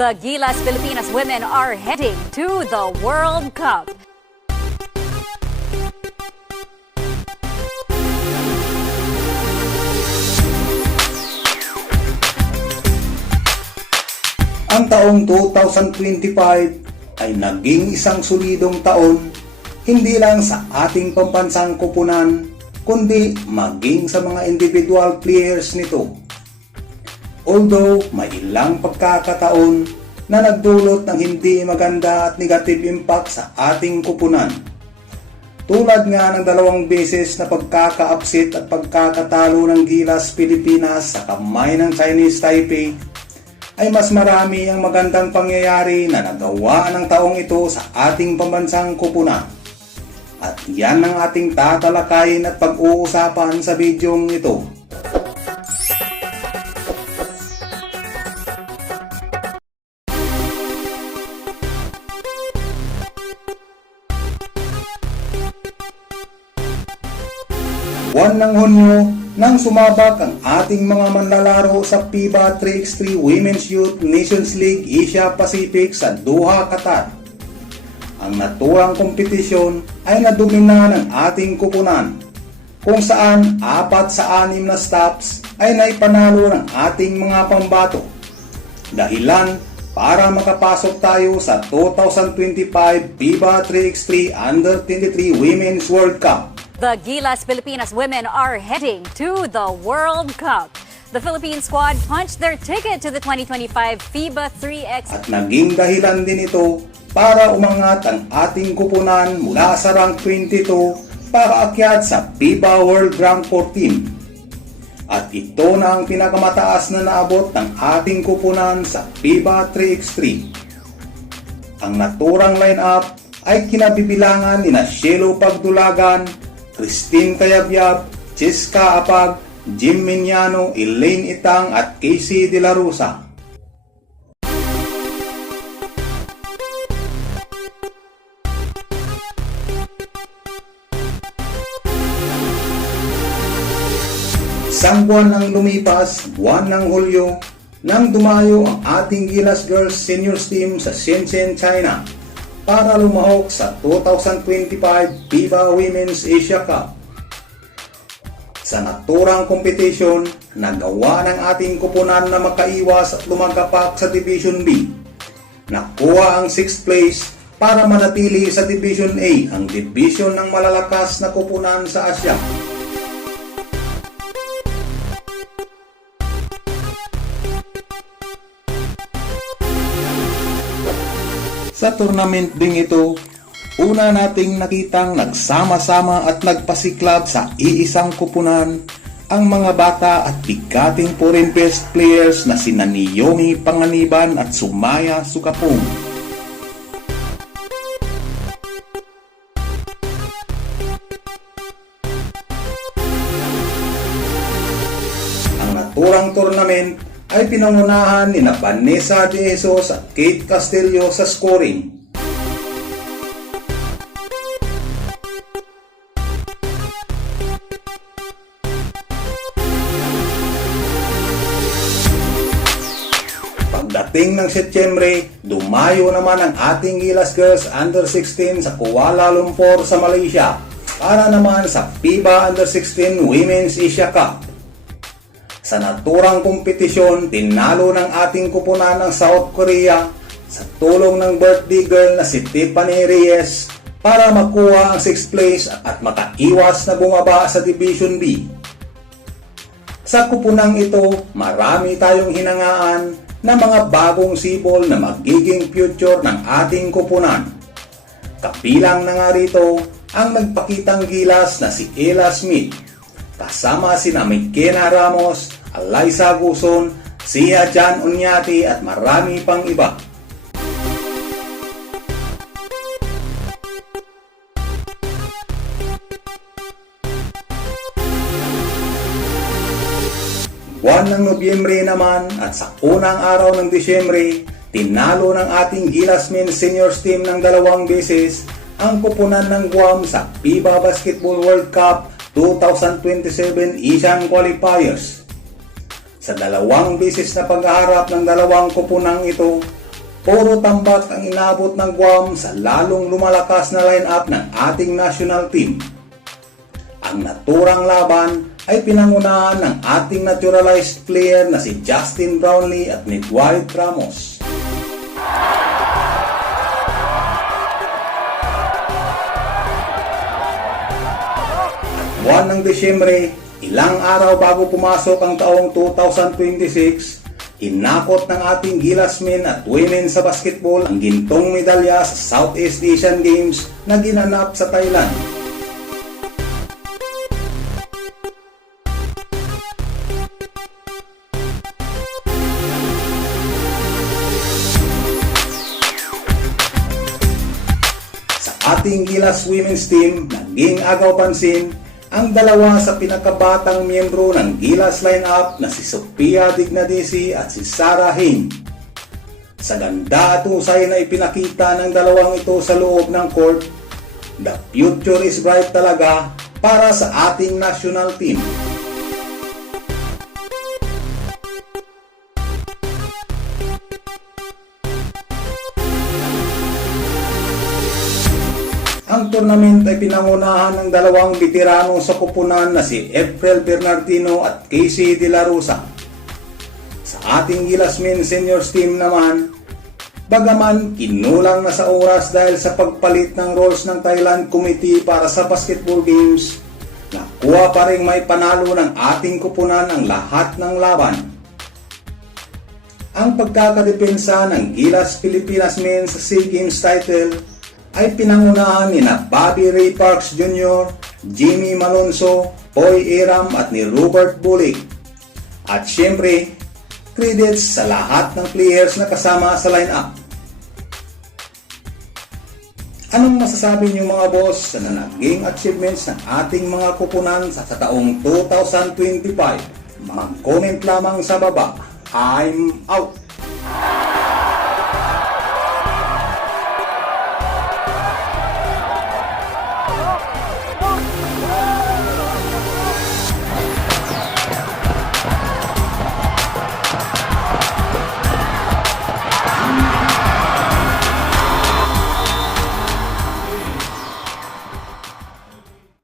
The Gilas Pilipinas women are heading to the World Cup. Ang taong 2025 ay naging isang solidong taon hindi lang sa ating pambansang koponan kundi maging sa mga individual players nito. Although may ilang pagkakataon na nagdulot ng hindi maganda at negative impact sa ating koponan. Tulad nga ng 2 beses na pagkaka-upset at pagkakatalo ng Gilas Pilipinas sa kamay ng Chinese Taipei, ay mas marami ang magandang pangyayari na nagawa ng taong ito sa ating pambansang koponan. At yan ang ating tatalakayin at pag-uusapan sa bidyong ito. Buwan ng Hunyo nang sumabak ang ating mga manlalaro sa FIBA 3x3 Women's Youth Nations League Asia Pacific sa Doha, Qatar. Ang naturang kompetisyon ay nadumina ng ating koponan, kung saan 4 sa 6 na stops ay naipanalo ng ating mga pambato. Dahilan para makapasok tayo sa 2025 FIBA 3x3 Under-23 Women's World Cup. The Gilas Pilipinas women are heading to the World Cup. The Philippine squad punched their ticket to the 2025 FIBA 3x. At naging dahilan din ito para umangat ang ating koponan mula sa rank 22 para akyat sa FIBA World Rank 14. At ito na ang pinakamataas na naabot ng ating koponan sa FIBA 3x3. Ang naturang lineup ay kinabibilangan ni Cielo Pagdulagan, Christine Cayabyab, Cheska Apag, Jim Miñano, Elaine Itang at Casey De La Rosa. Isang buwan nang lumipas, buwan ng Hulyo, nang dumayo ang ating Gilas Girls Seniors Team sa Shenzhen, China para lumahok sa 2025 FIBA Women's Asia Cup. Sa naturang kompetisyon, nagawa ng ating koponan na makaiwas at lumagapak sa Division B. Nakuha ang 6th place para manatili sa Division A, ang division ng malalakas na koponan sa Asya. Sa tournament ding ito, una nating nakitang nagsama-sama at nagpasiklab sa iisang koponan ang mga bata at bigating foreign best players na sina Naomi Panganiban at Sumaya Sukapong. Ang naturang tournament ay pinangunahan ni Vanessa De Jesus at Kate Castillo sa scoring. Pagdating ng Setyembre, dumayo naman ang ating Gilas Girls Under-16 sa Kuala Lumpur sa Malaysia para naman sa FIBA Under-16 Women's Asia Cup. Sa naturang kompetisyon, tinalo ng ating koponan ng South Korea sa tulong ng birthday girl na si Tiffany Reyes para makuha ang 6th place at makaiwas na bumaba sa Division B. Sa koponang ito, marami tayong hinangaan na mga bagong sibol na magiging future ng ating koponan. Kabilang na nga rito ang nagpakitang gilas na si Ella Smith, kasama sina McKenna Ramos, Alyssa Guson, Sia Jan Unyati at marami pang iba. Buwan ng Nobyembre naman at sa unang araw ng Disyembre, tinalo ng ating Gilas Men's Seniors Team ng 2 beses ang koponan ng Guam sa FIBA Basketball World Cup 2027 Asian Qualifiers. Sa 2 beses na paghaharap ng 2 koponang ito, puro tambak ang inabot ng Guam sa lalong lumalakas na lineup ng ating national team. Ang naturang laban ay pinangunahan ng ating naturalized player na si Justin Brownlee at ni Dwight Ramos. Buwan ng Desyembre, ilang araw bago pumasok ang taong 2026, inakot ng ating Gilas men at women sa basketball ang gintong medalya sa Southeast Asian Games na ginanap sa Thailand. Sa ating Gilas women's team, naging agaw pansin ang dalawa sa pinakabatang miyembro ng Gilas lineup na si Sophia Dignadisi at si Sarah Hain. Sa ganda at husay na ipinakita ng dalawang ito sa loob ng court, the future is bright talaga para sa ating national team. Ang tournament ay pinangunahan ng dalawang veterano sa kupunan na si April Bernardino at Casey De La Rosa. Sa ating Gilas men seniors team naman, bagaman kinulang na sa oras dahil sa pagpalit ng roles ng Thailand Committee para sa basketball games, nakuha pa rin may panalo ng ating kupunan ang lahat ng laban. Ang pagkakadepensa ng Gilas Pilipinas men sa SEA Games title ay pinangunahan ni na Bobby Ray Parks Jr., Jimmy Malonzo, Poy Aram at ni Robert Bulik. At syempre, credits sa lahat ng players na kasama sa lineup. Anong masasabi niyo mga boss sa naging achievements ng ating mga kupunan sa taong 2025? Mag-comment lamang sa baba. I'm out!